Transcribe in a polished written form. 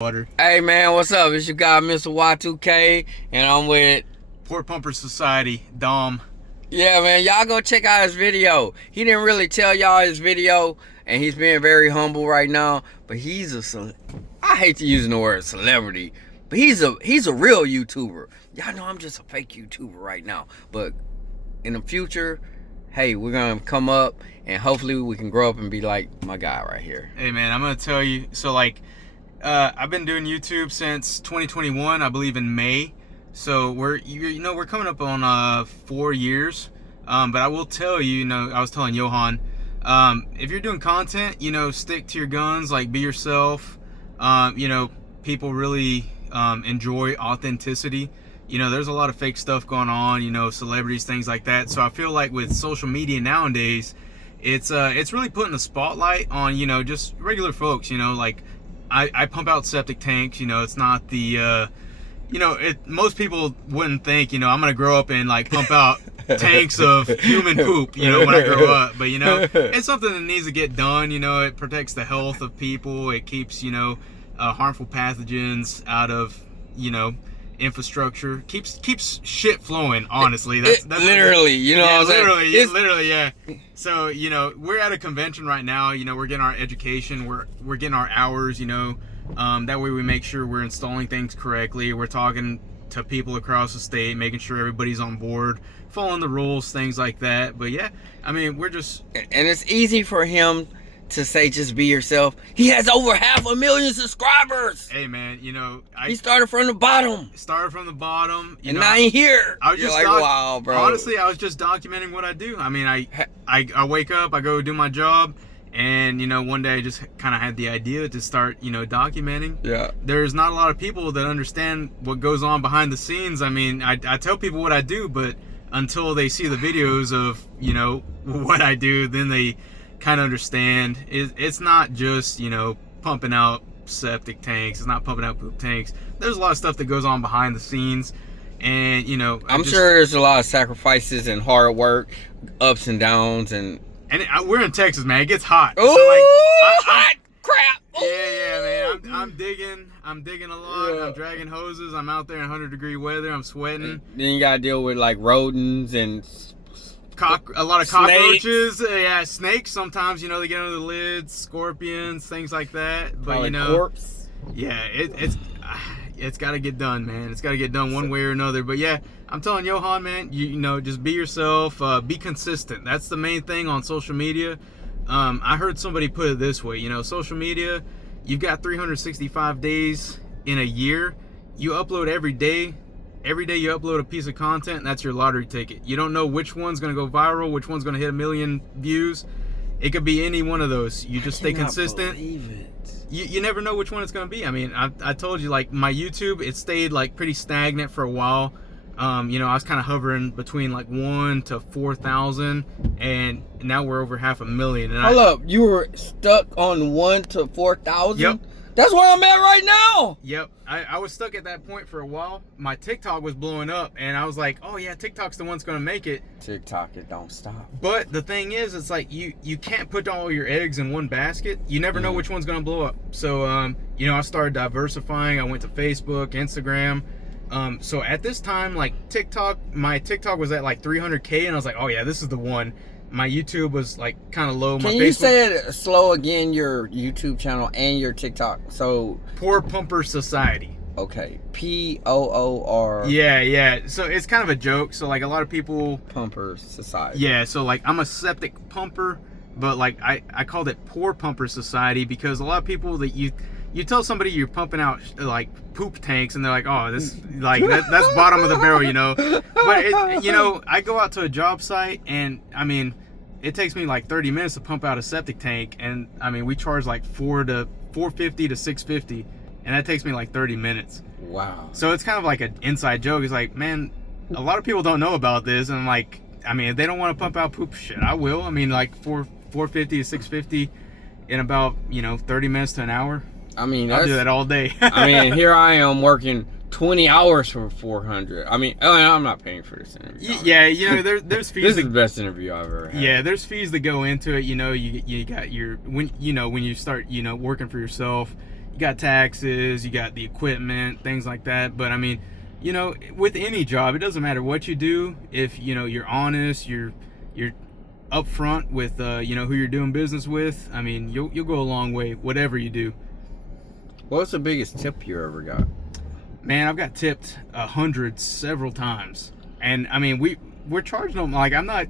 Water. Hey man, what's up? It's your guy, Mr. Y2K, and I'm with Poor Pumper Society, Dom. Yeah man, y'all go check out his video. He didn't really tell y'all his video, and he's being very humble right now. But I hate to use the word celebrity, but he's a real YouTuber. Y'all know I'm just a fake YouTuber right now, but in the future, hey, we're gonna come up and hopefully we can grow up and be like my guy right here. Hey man, I'm gonna tell you. So I've been doing YouTube since 2021, I believe in May. So we're coming up on 4 years. But I will tell you, I was telling Johan, if you're doing content, stick to your guns, like be yourself. People really enjoy authenticity. There's a lot of fake stuff going on, celebrities, things like that. So I feel like with social media nowadays, it's really putting the spotlight on, just regular folks, like I pump out septic tanks, it's not the most people wouldn't think, I'm gonna grow up and like pump out tanks of human poop, when I grow up. But it's something that needs to get done. It protects the health of people. It keeps harmful pathogens out of infrastructure. Keeps shit flowing. Honestly, that's literally, literally, yeah. So we're at a convention right now. We're getting our education. We're getting our hours. That way we make sure we're installing things correctly. We're talking to people across the state, making sure everybody's on board, following the rules, things like that. But yeah, I mean, we're just... And it's easy for him to say just be yourself. He has over 500,000 subscribers. Hey man, he started from the bottom. And now he's here. I was just wow, bro. Honestly, I was just documenting what I do. I mean, I wake up, I go do my job. And one day I just kind of had the idea to start documenting. Yeah, there's not a lot of people that understand what goes on behind the scenes. I mean, I tell people what I do, but until they see the videos of what I do, then they kind of understand. It's not just pumping out septic tanks. It's not pumping out poop tanks. There's a lot of stuff that goes on behind the scenes. And I'm sure there's a lot of sacrifices and hard work, ups and downs, and we're in Texas, man. It gets hot. Ooh, so hot crap. Yeah, man. I'm digging a lot. Yeah. I'm dragging hoses. I'm out there in 100-degree weather. I'm sweating. Then you gotta deal with like rodents and a lot of cockroaches. Yeah, snakes. Sometimes they get under the lids. Scorpions, things like that. But corpse. Yeah, it's got to get done, man. It's got to get done one way or another. But yeah, I'm telling Johan, man, just be yourself, be consistent. That's the main thing on social media. I heard somebody put it this way, social media, you've got 365 days in a year. You upload every day. Every day you upload a piece of content, and that's your lottery ticket. You don't know which one's going to go viral, which one's going to hit 1 million views. It could be any one of those. You just stay consistent. Believe it. You never know which one it's going to be. I mean, I told you, like, my YouTube, it stayed, like, pretty stagnant for a while. I was kind of hovering between, like, 1 to 4,000, and now we're over 500,000. And Hold up, you were stuck on 1 to 4,000? Yep. That's where I'm at right now. Yep. I was stuck at that point for a while. My TikTok was blowing up, and I was like, oh, yeah, TikTok's the one's going to make it. TikTok, it don't stop. But the thing is, it's like you can't put all your eggs in one basket. You never know which one's going to blow up. So, I started diversifying. I went to Facebook, Instagram. So at this time, like my TikTok was at like 300K, and I was like, oh, yeah, this is the one. My YouTube was like kind of low. Can you say it slow again, your YouTube channel and your TikTok? So Poor Pumper Society. Okay, POOR. Yeah. So it's kind of a joke. So like a lot of people. Pumper Society. Yeah. So like I'm a septic pumper, but like I called it Poor Pumper Society because a lot of people that you tell somebody you're pumping out like poop tanks, and they're like, oh, this like that's bottom of the barrel, But I go out to a job site, and I mean, it takes me like 30 minutes to pump out a septic tank, and I mean, we charge like $450 to $650, and that takes me like 30 minutes. Wow. So it's kind of like an inside joke. It's like, man, a lot of people don't know about this, and like, I mean, if they don't want to pump out poop, shit, I will. I mean, like $450 to $650 in about 30 minutes to an hour. I mean, I'll do that all day. I mean, here I am working 20 hours for 400. I mean, I'm not paying for this interview. Yeah, there's fees. This is the best interview I've ever had. Yeah, there's fees that go into it. You got your when you start working for yourself. you got taxes, you got the equipment, things like that. But I mean, you know, with any job, it doesn't matter what you do. If you know you're honest, you're upfront with you know, who you're doing business with. I mean, you'll go a long way, whatever you do. What's the biggest tip you ever got? Man, I've got tipped 100 several times, and I mean, we're charging them like, I'm not